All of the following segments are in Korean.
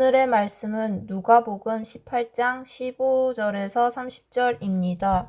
오늘의 말씀은 누가복음 18장 15절에서 30절입니다.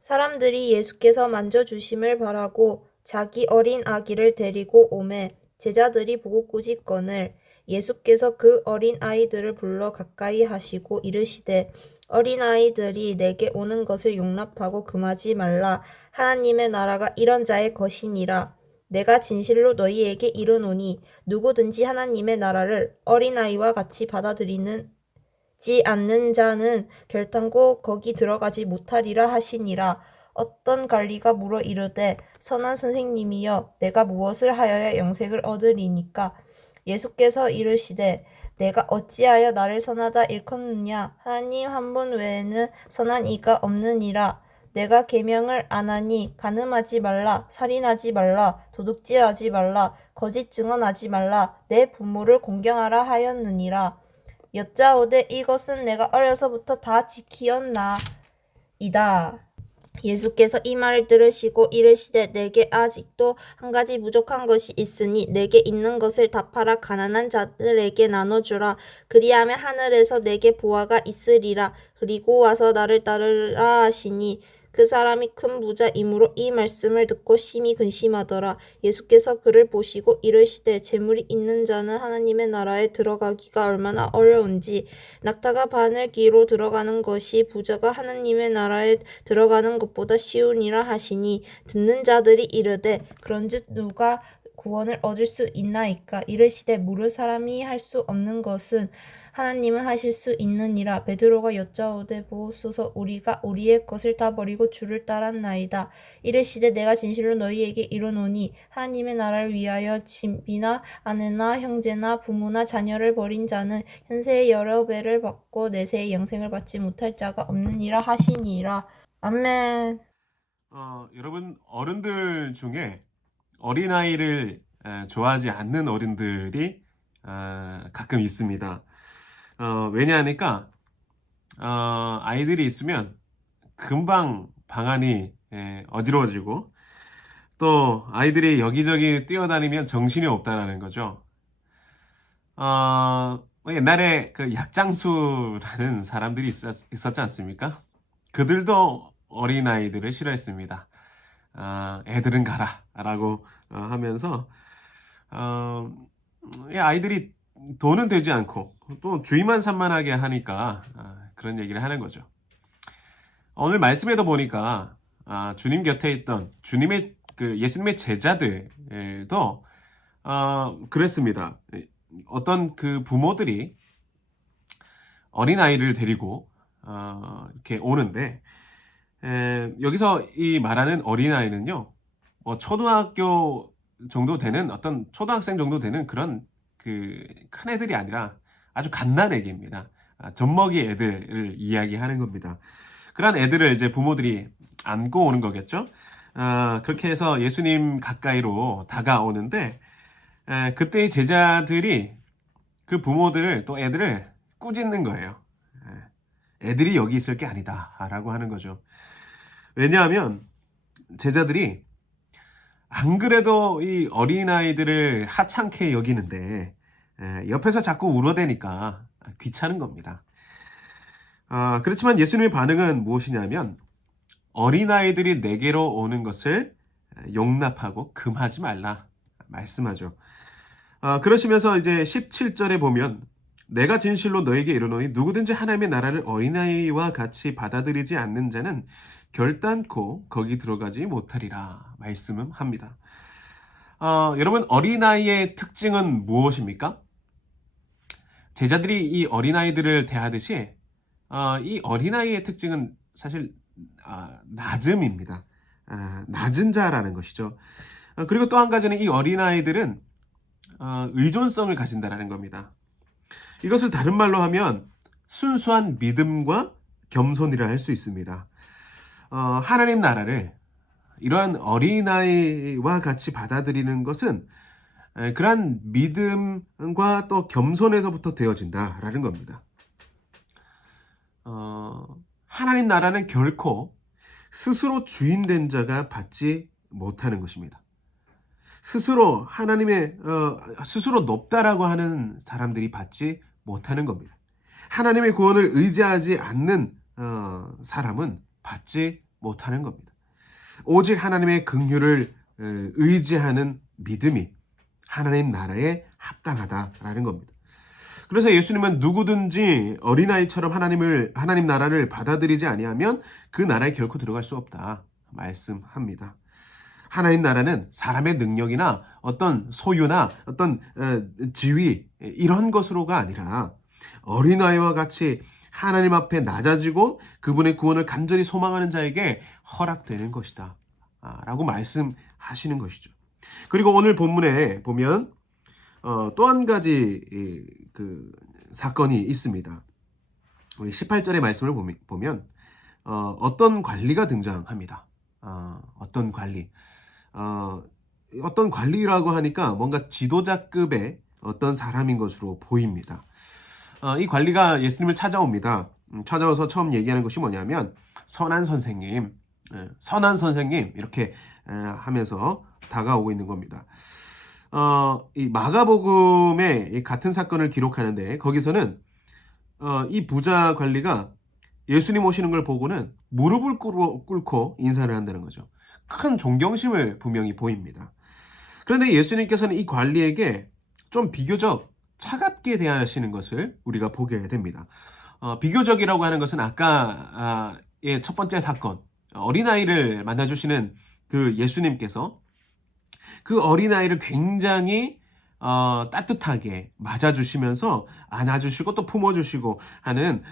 사람들이 예수께서 만져주심을 바라고 자기 어린 아기를 데리고 오매 제자들이 보고 꾸짖거늘 예수께서 그 어린 아이들을 불러 가까이 하시고 이르시되 어린 아이들이 내게 오는 것을 용납하고 금하지 말라. 하나님의 나라가 이런 자의 것이니라. 내가 진실로 너희에게 이르노니 누구든지 하나님의 나라를 어린아이와 같이 받아들이지 않는 자는 결단코 거기 들어가지 못하리라 하시니라. 어떤 관리가 물어 이르되 선한 선생님이여 내가 무엇을 하여야 영생을 얻으리니까. 예수께서 이르시되 내가 어찌하여 나를 선하다 일컫느냐. 하나님 한 분 외에는 선한 이가 없느니라. 내가 계명을 안 하니 간음하지 말라, 살인하지 말라, 도둑질하지 말라, 거짓 증언하지 말라, 내 부모를 공경하라 하였느니라. 여짜오되 이것은 내가 어려서부터 다 지키었나이다. 예수께서 이 말을 들으시고 이르시되 내게 아직도 한 가지 부족한 것이 있으니 내게 있는 것을 다 팔아 가난한 자들에게 나눠주라. 그리하면 하늘에서 내게 보화가 있으리라. 그리고 와서 나를 따르라 하시니 그 사람이 큰 부자이므로 이 말씀을 듣고 심히 근심하더라. 예수께서 그를 보시고 이르시되 재물이 있는 자는 하나님의 나라에 들어가기가 얼마나 어려운지 낙타가 바늘기로 들어가는 것이 부자가 하나님의 나라에 들어가는 것보다 쉬우니라 하시니 듣는 자들이 이르되 그런즉 누가 구원을 얻을 수 있나이까. 이르시되 물을 사람이 할 수 없는 것은 하나님은 하실 수 있느니라. 베드로가 여짜오되 보옵소서 우리가 우리의 것을 다 버리고 주를 따랐나이다. 이르시되 내가 진실로 너희에게 이르노니 하나님의 나라를 위하여 집이나 아내나 형제나 부모나 자녀를 버린 자는 현세의 여러 배를 받고 내세의 영생을 받지 못할 자가 없느니라 하시니라. 아멘. 여러분 어른들 중에 어린아이를 좋아하지 않는 어른들이 가끔 있습니다. 왜냐하니까 아이들이 있으면 금방 방안이 어지러워지고 또 아이들이 여기저기 뛰어다니면 정신이 없다라는 거죠. 옛날에 그 약장수라는 사람들이 있었지 않습니까? 그들도 어린아이들을 싫어했습니다. 애들은 가라 라고 하면서 이 아이들이 돈은 되지 않고 또 주의만 산만하게 하니까 그런 얘기를 하는 거죠. 오늘 말씀에도 보니까 주님 곁에 있던 주님의 예수님의 제자들도 그랬습니다. 어떤 그 부모들이 어린아이를 데리고 이렇게 오는데 여기서 이 말하는 어린아이는요, 초등학교 정도 되는 어떤 초등학생 정도 되는 그런 그 큰 애들이 아니라 아주 갓난 애기입니다. 젖먹이 애들을 이야기하는 겁니다. 그런 애들을 이제 부모들이 안고 오는 거겠죠. 그렇게 해서 예수님 가까이로 다가오는데 그때의 제자들이 그 부모들을 또 애들을 꾸짖는 거예요. 애들이 여기 있을 게 아니다 라고 하는 거죠. 왜냐하면 제자들이 안 그래도 이 어린아이들을 하찮게 여기는데 옆에서 자꾸 울어대니까 귀찮은 겁니다. 그렇지만 예수님의 반응은 무엇이냐면 어린아이들이 내게로 오는 것을 용납하고 금하지 말라 말씀하죠. 그러시면서 이제 17절에 보면 내가 진실로 너에게 이르노니 누구든지 하나님의 나라를 어린아이와 같이 받아들이지 않는 자는 결단코 거기 들어가지 못하리라 말씀합니다. 여러분 어린아이의 특징은 무엇입니까? 제자들이 이 어린아이들을 대하듯이 이 어린아이의 특징은 사실 낮음입니다. 낮은 자라는 것이죠. 그리고 또 한 가지는 이 어린아이들은 의존성을 가진다는 겁니다. 이것을 다른 말로 하면 순수한 믿음과 겸손이라 할 수 있습니다. 하나님 나라를 이러한 어린아이와 같이 받아들이는 것은 그러한 믿음과 또 겸손에서부터 되어진다라는 겁니다. 하나님 나라는 결코 스스로 주인된 자가 받지 못하는 것입니다. 스스로 스스로 높다라고 하는 사람들이 받지 못하는 겁니다. 하나님의 구원을 의지하지 않는 사람은 받지 못하는 겁니다. 오직 하나님의 긍휼을 의지하는 믿음이 하나님 나라에 합당하다라는 겁니다. 그래서 예수님은 누구든지 어린아이처럼 하나님 나라를 받아들이지 아니하면 그 나라에 결코 들어갈 수 없다 말씀합니다. 하나님 나라는 사람의 능력이나 어떤 소유나 어떤 지위 이런 것으로가 아니라 어린아이와 같이 하나님 앞에 낮아지고 그분의 구원을 간절히 소망하는 자에게 허락되는 것이다 라고 말씀하시는 것이죠. 그리고 오늘 본문에 보면 또 한 가지 그 사건이 있습니다. 우리 18절의 말씀을 보면 어떤 관리가 등장합니다. 어떤 관리. 어떤 관리라고 하니까 뭔가 지도자급의 어떤 사람인 것으로 보입니다. 이 관리가 예수님을 찾아옵니다. 찾아와서 처음 얘기하는 것이 뭐냐면 선한 선생님 이렇게 하면서 다가오고 있는 겁니다. 이 마가복음에 같은 사건을 기록하는데 거기서는 이 부자 관리가 예수님 오시는 걸 보고는 무릎을 꿇고 인사를 한다는 거죠. 큰 존경심을 분명히 보입니다. 그런데 예수님께서는 이 관리에게 좀 비교적 차갑게 대하시는 것을 우리가 보게 됩니다. 비교적이라고 하는 것은 아까의 첫 번째 사건, 어린아이를 만나주시는 그 예수님께서 그 어린아이를 굉장히 따뜻하게 맞아주시면서 안아주시고 또 품어주시고 하는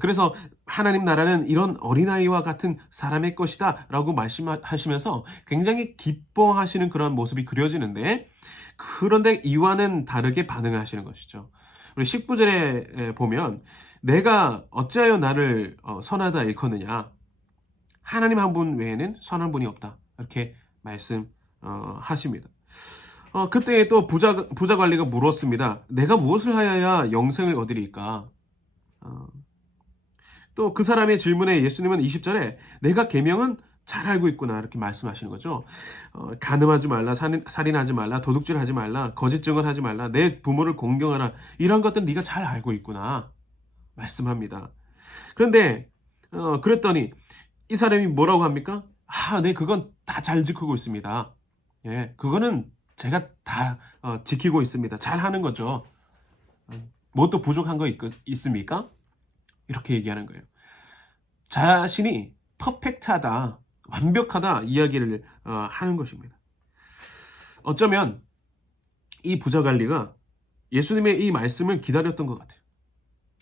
그래서 하나님 나라는 이런 어린아이와 같은 사람의 것이다 라고 말씀하시면서 굉장히 기뻐하시는 그런 모습이 그려지는데 그런데 이와는 다르게 반응을 하시는 것이죠. 우리 19절에 보면 내가 어찌하여 나를 선하다 일컫느냐 하나님 한 분 외에는 선한 분이 없다 이렇게 말씀하십니다. 그때 또 부자 관리가 물었습니다. 내가 무엇을 하여야 영생을 얻으리까? 또 그 사람의 질문에 예수님은 20절에 내가 계명은 잘 알고 있구나 이렇게 말씀하시는 거죠. 간음하지 말라, 살인하지 말라, 도둑질하지 말라, 거짓 증언하지 말라, 내 부모를 공경하라 이런 것들 네가 잘 알고 있구나 말씀합니다. 그런데 그랬더니 이 사람이 뭐라고 합니까? 네 그건 다 잘 지키고 있습니다. 예, 그거는 제가 다 지키고 있습니다. 잘 하는 거죠. 뭐 또 부족한 거 있습니까? 이렇게 얘기하는 거예요. 자신이 퍼펙트하다, 완벽하다 이야기를 하는 것입니다. 어쩌면 이 부자 관리가 예수님의 이 말씀을 기다렸던 것 같아요.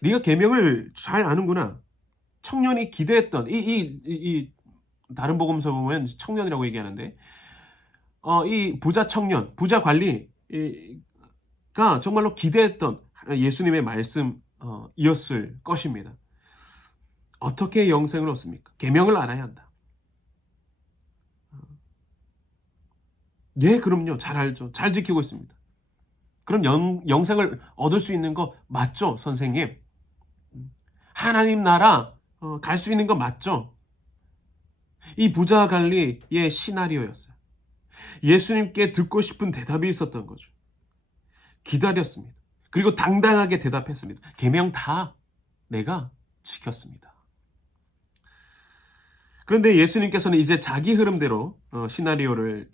네가 계명을 잘 아는구나. 청년이 기대했던 이 다른 복음서 보면 청년이라고 얘기하는데 이 부자 청년, 부자 관리가 정말로 기대했던 예수님의 말씀이었을 것입니다. 어떻게 영생을 얻습니까? 계명을 알아야 한다. 예, 그럼요. 잘 알죠. 잘 지키고 있습니다. 그럼 영생을 얻을 수 있는 거 맞죠, 선생님? 하나님 나라 갈 수 있는 거 맞죠? 이 부자 관리의 시나리오였어요. 예수님께 듣고 싶은 대답이 있었던 거죠. 기다렸습니다. 그리고 당당하게 대답했습니다. 계명 다 내가 지켰습니다. 그런데 예수님께서는 이제 자기 흐름대로 시나리오를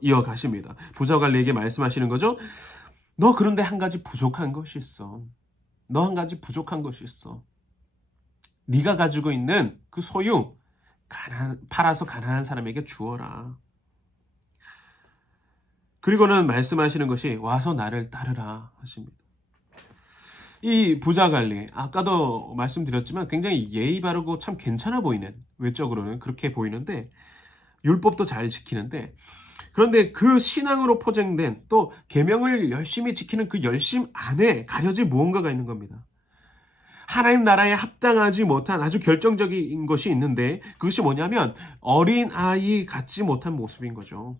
이어가십니다. 부자 관리에게 말씀하시는 거죠. 너 그런데 한 가지 부족한 것이 있어. 너 한 가지 부족한 것이 있어. 네가 가지고 있는 그 소유 팔아서 가난한 사람에게 주어라. 그리고는 말씀하시는 것이 와서 나를 따르라 하십니다. 이 부자 관리, 아까도 말씀드렸지만 굉장히 예의 바르고 참 괜찮아 보이는, 외적으로는 그렇게 보이는데 율법도 잘 지키는데 그런데 그 신앙으로 포장된 또 계명을 열심히 지키는 그 열심 안에 가려진 무언가가 있는 겁니다. 하나님 나라에 합당하지 못한 아주 결정적인 것이 있는데 그것이 뭐냐면 어린아이 같지 못한 모습인 거죠.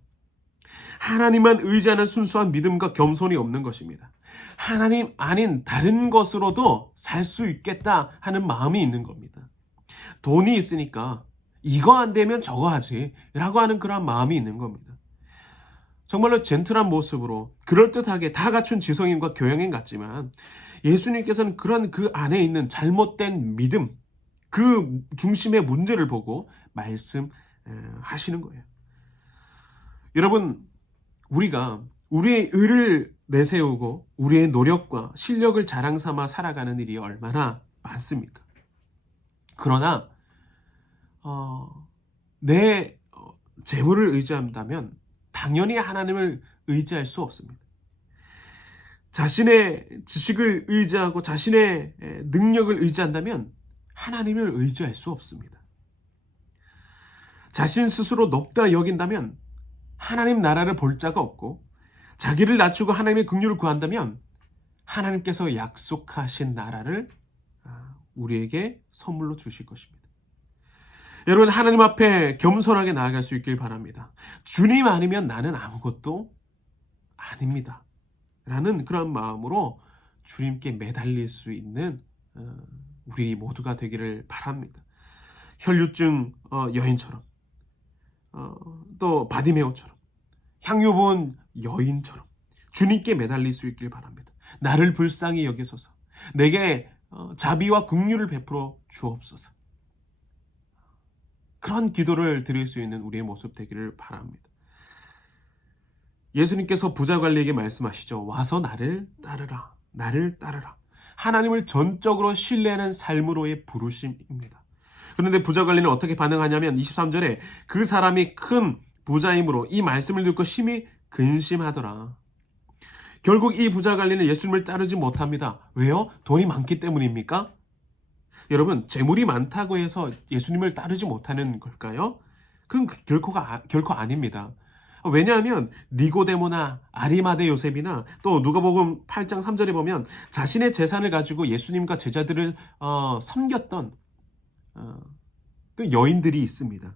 하나님만 의지하는 순수한 믿음과 겸손이 없는 것입니다. 하나님 아닌 다른 것으로도 살 수 있겠다 하는 마음이 있는 겁니다. 돈이 있으니까 이거 안 되면 저거 하지 라고 하는 그런 마음이 있는 겁니다. 정말로 젠틀한 모습으로 그럴듯하게 다 갖춘 지성인과 교양인 같지만 예수님께서는 그런 그 안에 있는 잘못된 믿음, 그 중심의 문제를 보고 말씀하시는 거예요. 여러분, 우리가 우리의 의를 내세우고 우리의 노력과 실력을 자랑 삼아 살아가는 일이 얼마나 많습니까? 그러나 내 재물을 의지한다면 당연히 하나님을 의지할 수 없습니다. 자신의 지식을 의지하고 자신의 능력을 의지한다면 하나님을 의지할 수 없습니다. 자신 스스로 높다 여긴다면 하나님 나라를 볼 자가 없고, 자기를 낮추고 하나님의 긍휼을 구한다면 하나님께서 약속하신 나라를 우리에게 선물로 주실 것입니다. 여러분, 하나님 앞에 겸손하게 나아갈 수 있길 바랍니다. 주님 아니면 나는 아무것도 아닙니다 라는 그런 마음으로 주님께 매달릴 수 있는 우리 모두가 되기를 바랍니다. 혈류증 여인처럼, 또 바디메오처럼, 향유 부은 여인처럼 주님께 매달릴 수 있길 바랍니다. 나를 불쌍히 여기소서. 내게 자비와 긍휼을 베풀어 주옵소서. 그런 기도를 드릴 수 있는 우리의 모습 되기를 바랍니다. 예수님께서 부자 관리에게 말씀하시죠. 와서 나를 따르라. 나를 따르라. 하나님을 전적으로 신뢰하는 삶으로의 부르심입니다. 그런데 부자 관리는 어떻게 반응하냐면 23절에 그 사람이 큰 부자이므로 이 말씀을 듣고 심히 근심하더라. 결국 이 부자 관리는 예수님을 따르지 못합니다. 왜요? 돈이 많기 때문입니까? 여러분, 재물이 많다고 해서 예수님을 따르지 못하는 걸까요? 그건 결코 아닙니다. 왜냐하면 니고데모나 아리마대 요셉이나 또 누가복음 8장 3절에 보면 자신의 재산을 가지고 예수님과 제자들을 섬겼던 그 여인들이 있습니다.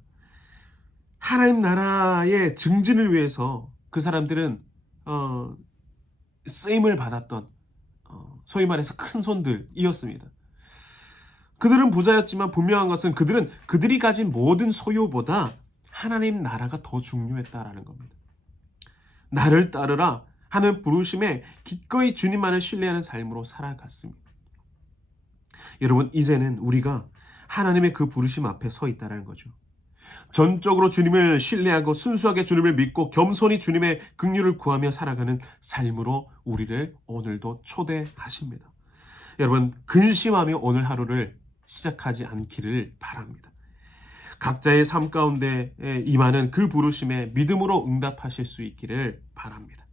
하나님 나라의 증진을 위해서 그 사람들은 쓰임을 받았던 소위 말해서 큰 손들이었습니다. 그들은 부자였지만 분명한 것은 그들이 가진 모든 소유보다 하나님 나라가 더 중요했다라는 겁니다. 나를 따르라 하는 부르심에 기꺼이 주님만을 신뢰하는 삶으로 살아갔습니다. 여러분, 이제는 우리가 하나님의 그 부르심 앞에 서 있다는 거죠. 전적으로 주님을 신뢰하고 순수하게 주님을 믿고 겸손히 주님의 긍휼을 구하며 살아가는 삶으로 우리를 오늘도 초대하십니다. 여러분, 근심하며 오늘 하루를 시작하지 않기를 바랍니다. 각자의 삶 가운데 임하는 그 부르심에 믿음으로 응답하실 수 있기를 바랍니다.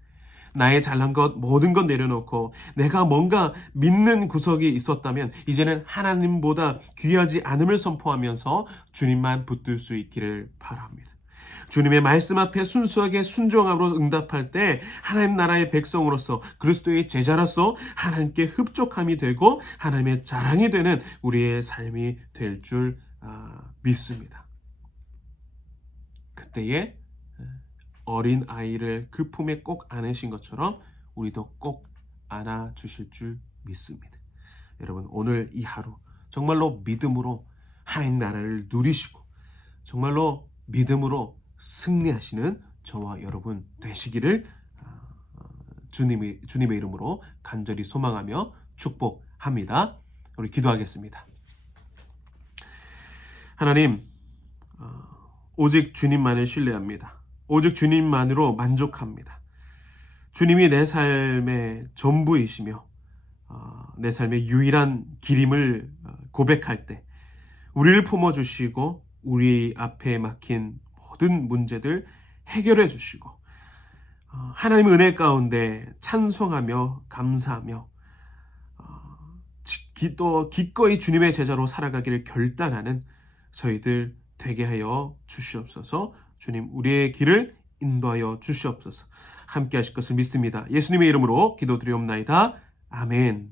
나의 잘난 것 모든 것 내려놓고 내가 뭔가 믿는 구석이 있었다면 이제는 하나님보다 귀하지 않음을 선포하면서 주님만 붙들 수 있기를 바랍니다. 주님의 말씀 앞에 순수하게 순종함으로 응답할 때 하나님 나라의 백성으로서 그리스도의 제자로서 하나님께 흡족함이 되고 하나님의 자랑이 되는 우리의 삶이 될 줄 믿습니다. 그때에 어린 아이를 그 품에 꼭 안으신 것처럼 우리도 꼭 안아주실 줄 믿습니다. 여러분, 오늘 이 하루 정말로 믿음으로 하나님 나라를 누리시고 정말로 믿음으로 승리하시는 저와 여러분 되시기를 주님의 이름으로 간절히 소망하며 축복합니다. 우리 기도하겠습니다. 하나님, 오직 주님만을 신뢰합니다. 오직 주님만으로 만족합니다. 주님이 내 삶의 전부이시며 내 삶의 유일한 길임을 고백할 때 우리를 품어주시고 우리 앞에 막힌 모든 문제들 해결해 주시고 하나님의 은혜 가운데 찬송하며 감사하며 또 기꺼이 주님의 제자로 살아가기를 결단하는 저희들 되게 하여 주시옵소서. 주님, 우리의 길을 인도하여 주시옵소서. 함께 하실 것을 믿습니다. 예수님의 이름으로 기도드리옵나이다. 아멘.